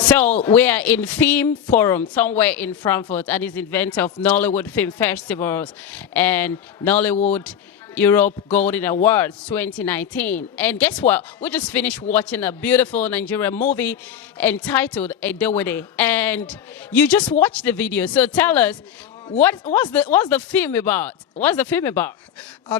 So we are in Film Forum somewhere in Frankfurt, and is inventor of Nollywood Film Festivals and Nollywood Europe Golden Awards 2019. And guess what? We just finished watching a beautiful Nigerian movie entitled WEDE. And you just watched the video. So tell us, what's the film about? What's the film about?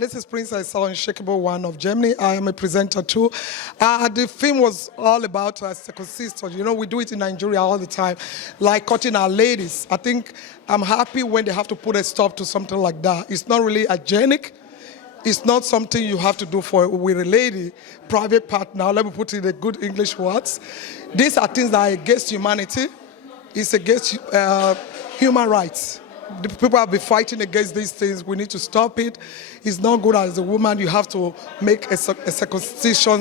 This is Prince Ehizoya, Unshakable One of Germany. I am a presenter too. The film was all about circumcision. You know, we do it in Nigeria all the time, like cutting our ladies. I think I'm happy when they have to put a stop to something like that. It's not really hygienic. It's not something you have to do with a lady, private partner. Let me put it in the good English words. These are things that are against humanity. It's against human rights. The people have been fighting against these things. We need to stop it. It's not good as a woman. You have to make a circumcision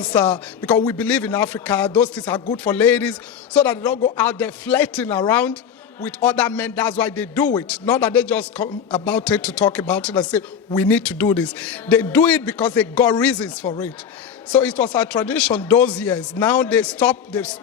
because we believe in Africa. Those things are good for ladies so that they don't go out there flirting around with other men. That's why they do it. Not that they just come about it to talk about it and say, we need to do this. They do it because they got reasons for it. So it was a tradition those years. Now they've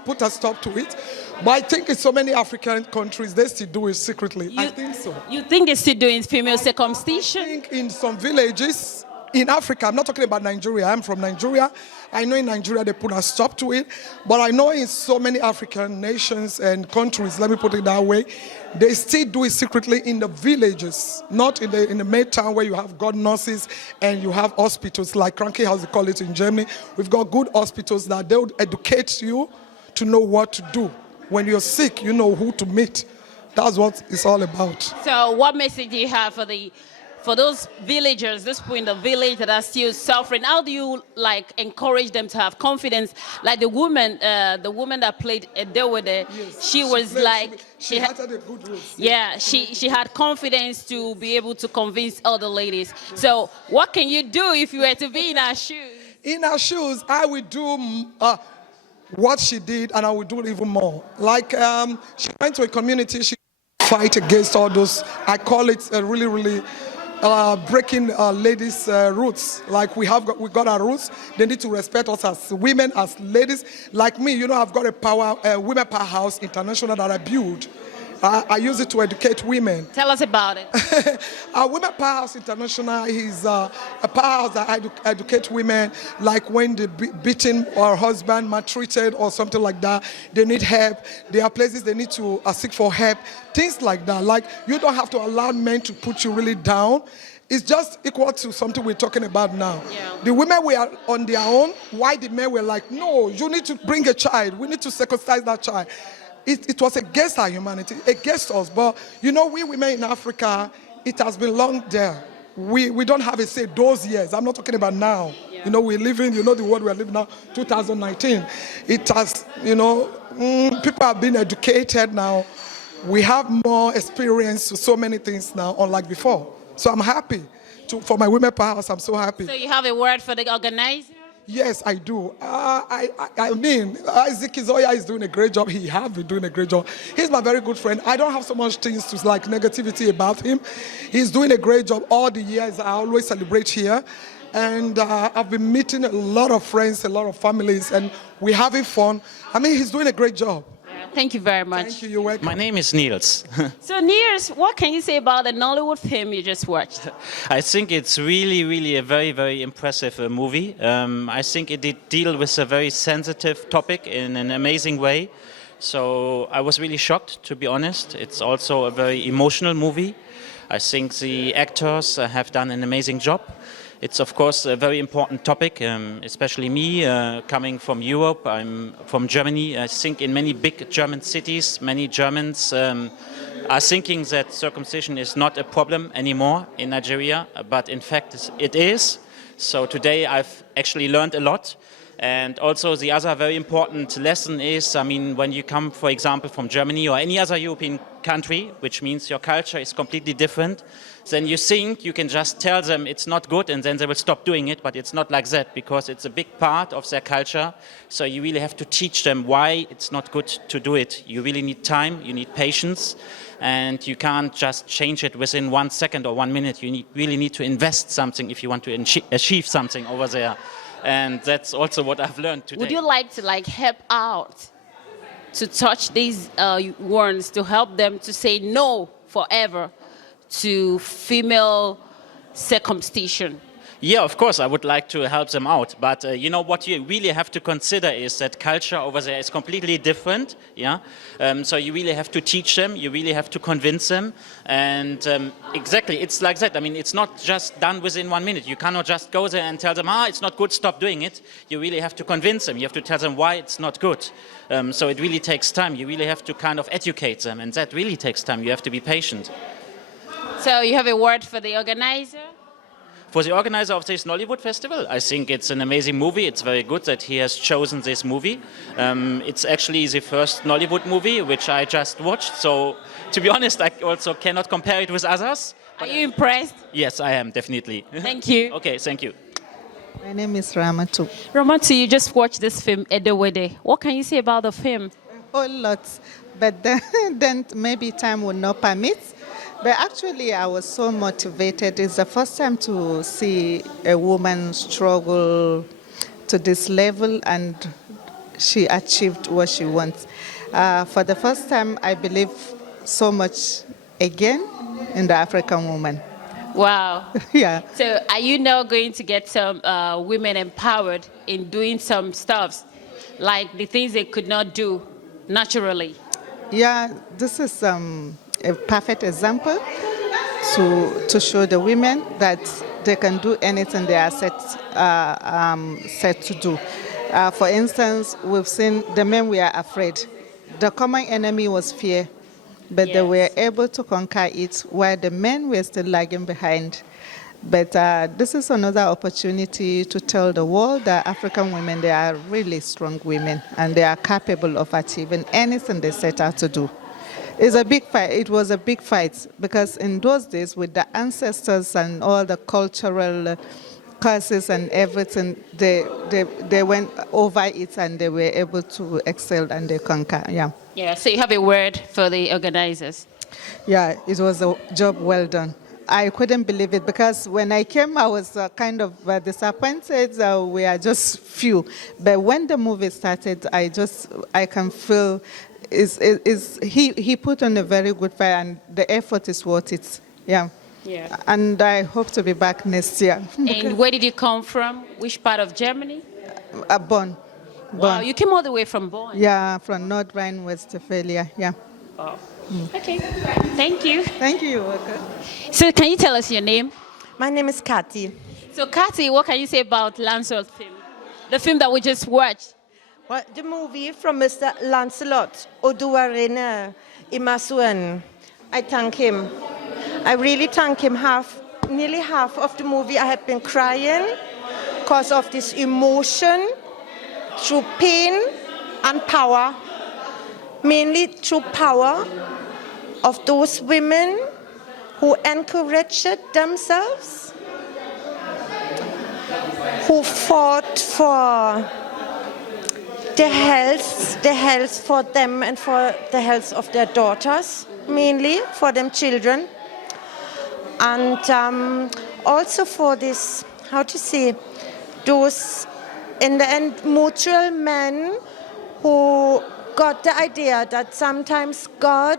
put a stop to it. But I think in so many African countries, they still do it secretly. I think so. You think they're still doing female circumcision? I think in some villages in Africa, I'm not talking about Nigeria, I'm from Nigeria. I know in Nigeria they put a stop to it. But I know in so many African nations and countries, let me put it that way, they still do it secretly in the villages, not in the main town where you have good nurses and you have hospitals like Krankenhaus, they call it in Germany. We've got good hospitals that they would educate you to know what to do. When you're sick, you know who to meet. That's what it's all about. So what message do you have for those villagers, those people in the village that are still suffering? How do you encourage them to have confidence? Like the woman that played WEDE, yes, she was she had a good roots. Yeah, she had confidence to be able to convince other ladies. So what can you do if you were to be in her shoes? In her shoes, I would do what she did, and I would do it even more. Like she went to a community, she fight against all those, I call it really breaking ladies' roots. Like we got our roots. They need to respect us as women, as ladies. Like me, you know, I've got a women powerhouse international that I build. I use it to educate women. Tell us about it. Our Women Powerhouse International is a powerhouse that educate women, like when they're beaten or husband, maltreated or something like that. They need help. There are places they need to seek for help. Things like that. Like you don't have to allow men to put you really down. It's just equal to something we're talking about now. Yeah. The women were on their own. Why the men were like, no, you need to bring a child. We need to circumcise that child. It was against our humanity, against us. But, you know, we women in Africa, it has been long there. We don't have a say those years. I'm not talking about now. Yeah. You know, we're living, you know the world we're living now, 2019. It has, you know, people have been educated now. We have more experience with so many things now, unlike before. So I'm happy. For my Women Powerhouse, I'm so happy. So you have a word for the organizer? Yes, I do. I mean, Ehizoya is doing a great job. He has been doing a great job. He's my very good friend. I don't have so much things to like negativity about him. He's doing a great job all the years. I always celebrate here. And I've been meeting a lot of friends, a lot of families, and we're having fun. I mean, he's doing a great job. Thank you very much. Thank you. You're welcome. My name is Niels. So Niels, what can you say about the Nollywood film you just watched? I think it's really a very impressive movie. I think it did deal with a very sensitive topic in an amazing way. So I was really shocked, to be honest. It's also a very emotional movie. I think the actors have done an amazing job. It's of course a very important topic, especially me, coming from Europe. I'm from Germany. I think in many big German cities, many Germans are thinking that circumcision is not a problem anymore in Nigeria, but in fact it is. So today I've actually learned a lot. And also the other very important lesson is, I mean, when you come, for example, from Germany or any other European country, which means your culture is completely different, then you think you can just tell them it's not good and then they will stop doing it, but it's not like that because it's a big part of their culture. So you really have to teach them why it's not good to do it. You really need time, you need patience, and you can't just change it within 1 second or 1 minute. You really need to invest something if you want to achieve something over there. And that's also what I've learned today. Would you like to help out to touch these ones to help them to say no forever to female circumcision? Yeah, of course, I would like to help them out. But you know what you really have to consider is that culture over there is completely different. Yeah, so you really have to teach them. You really have to convince them. And exactly, it's like that. I mean, it's not just done within 1 minute. You cannot just go there and tell them, it's not good, stop doing it. You really have to convince them. You have to tell them why it's not good. So it really takes time. You really have to kind of educate them, and that really takes time. You have to be patient. So you have a word for the organizer? For the organizer of this Nollywood festival, I think it's an amazing movie. It's very good that he has chosen this movie. It's actually the first Nollywood movie which I just watched. So, to be honest, I also cannot compare it with others. Are you impressed? Yes, I am, definitely. Thank you. Okay, thank you. My name is Ramatu. Ramatu, you just watched this film, WEDE. What can you say about the film? A whole lot, but then maybe time will not permit. But actually, I was so motivated. It's the first time to see a woman struggle to this level, and she achieved what she wants. For the first time, I believe so much again in the African woman. Wow. Yeah. So are you now going to get some women empowered in doing some stuff, like the things they could not do naturally? Yeah, this is a perfect example to show the women that they can do anything they are set to do. For instance, we've seen the men were afraid. The common enemy was fear, but they were able to conquer it while the men were still lagging behind. But this is another opportunity to tell the world that African women, they are really strong women, and they are capable of achieving anything they set out to do. It's a big fight. It was a big fight because in those days, with the ancestors and all the cultural curses and everything, they went over it and they were able to excel and they conquer. Yeah. Yeah. So you have a word for the organizers? Yeah, it was a job well done. I couldn't believe it because when I came, I was kind of disappointed. We are just few, but when the movie started, I can feel. He put on a very good fight, and the effort is worth it. Yeah. Yeah. And I hope to be back next year. And where did you come from? Which part of Germany? Bonn. Wow, you came all the way from Bonn. Yeah, from North Rhine-Westphalia. Yeah. Wow. Okay. Thank you. Thank you. Okay. So can you tell us your name? My name is Kathy. So Kathy, what can you say about Lancelot film? The film that we just watched. Well, the movie from Mr. Lancelot Oduwa Imasuen. I thank him. I really thank him. Nearly half of the movie I have been crying because of this emotion through pain and power. Mainly through power of those women who encouraged themselves, who fought for the health for them and for the health of their daughters, mainly for them children, and also for this, those in the end mutual men who got the idea that sometimes God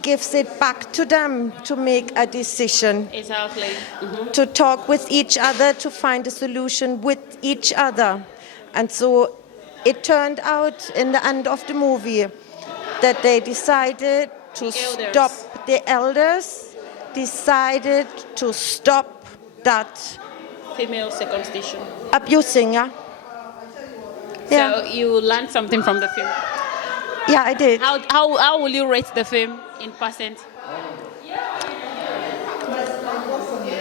gives it back to them to make a decision. Exactly. Mm-hmm. To talk with each other, to find a solution with each other. And so it turned out in the end of the movie that they decided to stop, the elders decided to stop that Female circumcision. abusing, yeah. So you learned something from the film. Yeah, I did. How will you rate the film in percent?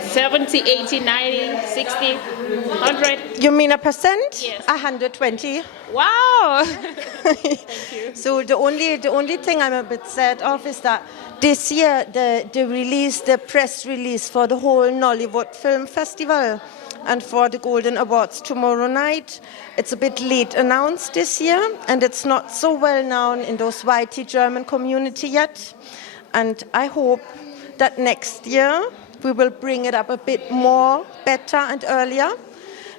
70, 80, 90, 60, 100? You mean a percent? Yes. 120. Wow! So the only thing I'm a bit sad of is that this year the press release for the whole Nollywood Film Festival and for the Golden Awards tomorrow night, it's a bit late announced this year, and it's not so well known in those YT German community yet. And I hope that next year we will bring it up a bit more, better and earlier,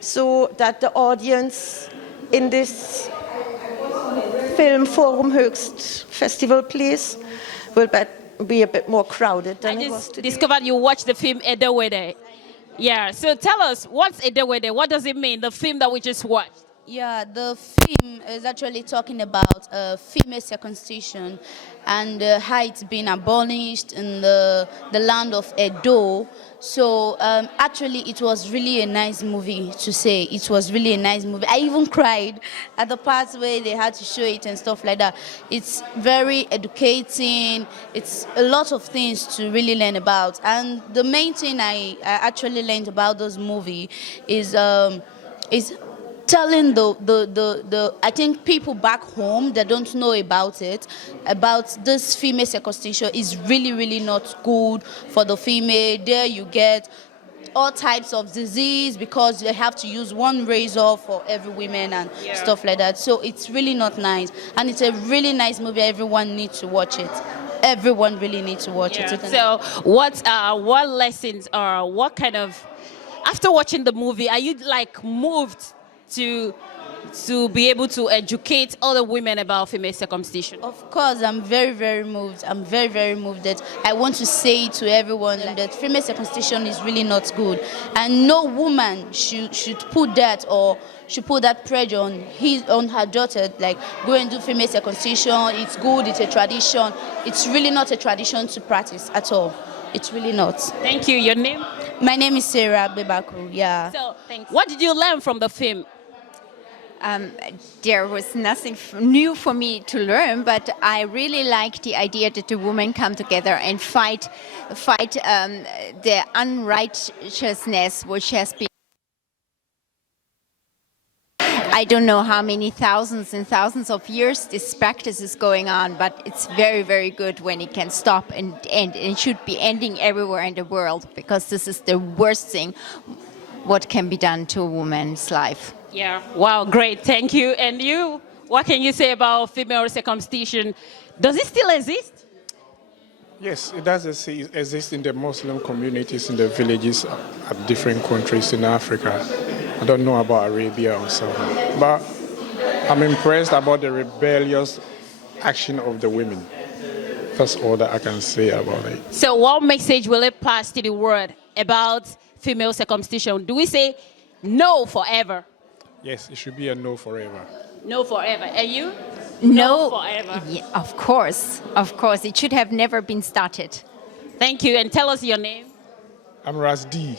so that the audience in this Film Forum Höchst Festival place will be a bit more crowded than it was just today. discovered you watched the film WEDE. Yeah, so tell us, what's WEDE? What does it mean, the film that we just watched? Yeah, the film is actually talking about female circumcision and how it's been abolished in the land of Edo. So actually it was really a nice movie to say. It was really a nice movie. I even cried at the parts where they had to show it and stuff like that. It's very educating. It's a lot of things to really learn about. And the main thing I actually learned about this movie is telling I think people back home that don't know about it, about this female circumcision is really, really not good for the female. There you get all types of disease because they have to use one razor for every woman and stuff like that. So it's really not nice. And it's a really nice movie. Everyone needs to watch it. Everyone really needs to watch it. So what lessons or what kind of, after watching the movie, are you like moved to be able to educate other women about female circumcision? Of course, I'm very, very moved. I'm very, very moved that I want to say to everyone that female circumcision is really not good. And no woman should put that or should put that pressure on her daughter, like go and do female circumcision. It's good, it's a tradition. It's really not a tradition to practice at all. It's really not. Thank you. Your name? My name is Sarah Bebaku, yeah. So, what did you learn from the film? There was nothing new for me to learn, but I really like the idea that the women come together and fight the unrighteousness which has been. I don't know how many thousands and thousands of years this practice is going on, but it's very, very good when it can stop and end. And it should be ending everywhere in the world because this is the worst thing what can be done to a woman's life. Yeah, wow, great, thank you. And you, what can you say about female circumcision? Does it still exist? Yes, it does exist in the Muslim communities in the villages of different countries in Africa. I don't know about Arabia or something, but I'm impressed about the rebellious action of the women. That's all that I can say about it. So what message will it pass to the world about female circumcision? Do we say no forever? Yes, it should be a no forever. No forever. And you? No forever. Yeah, of course. It should have never been started. Thank you. And tell us your name. I'm Rasdi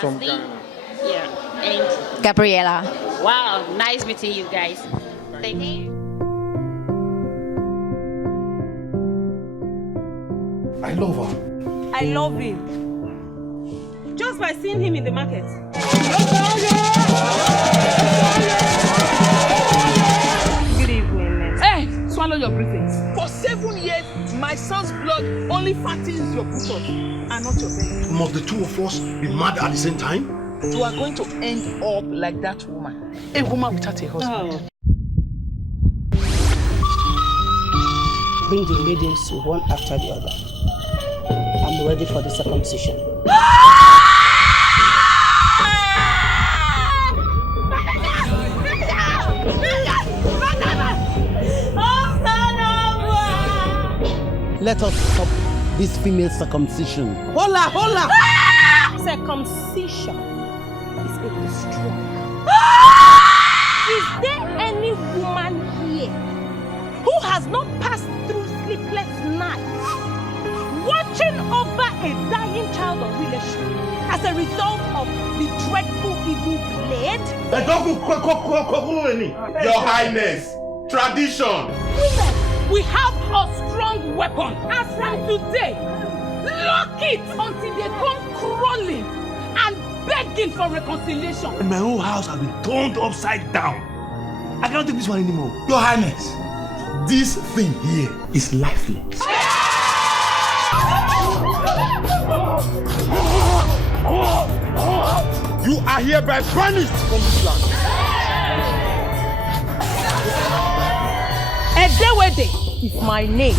from Rasdi? Ghana. Yeah. And Gabriela. wow, nice meeting you guys. Thank you. I love her. I love him. Just by seeing him in the market. Good evening. Hey, swallow your breathing. For 7 years, my son's blood only fattens your buttock and not your belly. Must the two of us be mad at the same time? You are going to end up like that woman. A woman without a husband. Oh. Bring the ingredients one after the other. I'm ready for the circumcision. Let us stop this female circumcision. Hola! Circumcision is a destroyer. Is there any woman here who has not passed through sleepless nights, watching over a dying child of relation as a result of the dreadful evil played? Your Highness, tradition. Women, we have a strong weapon. As from today, lock it until they come crawling and begging for reconciliation. And my whole house has been turned upside down. I cannot take this one anymore. Your Highness, this thing here is lifeless. You are hereby banished from this land. WEDE is my name.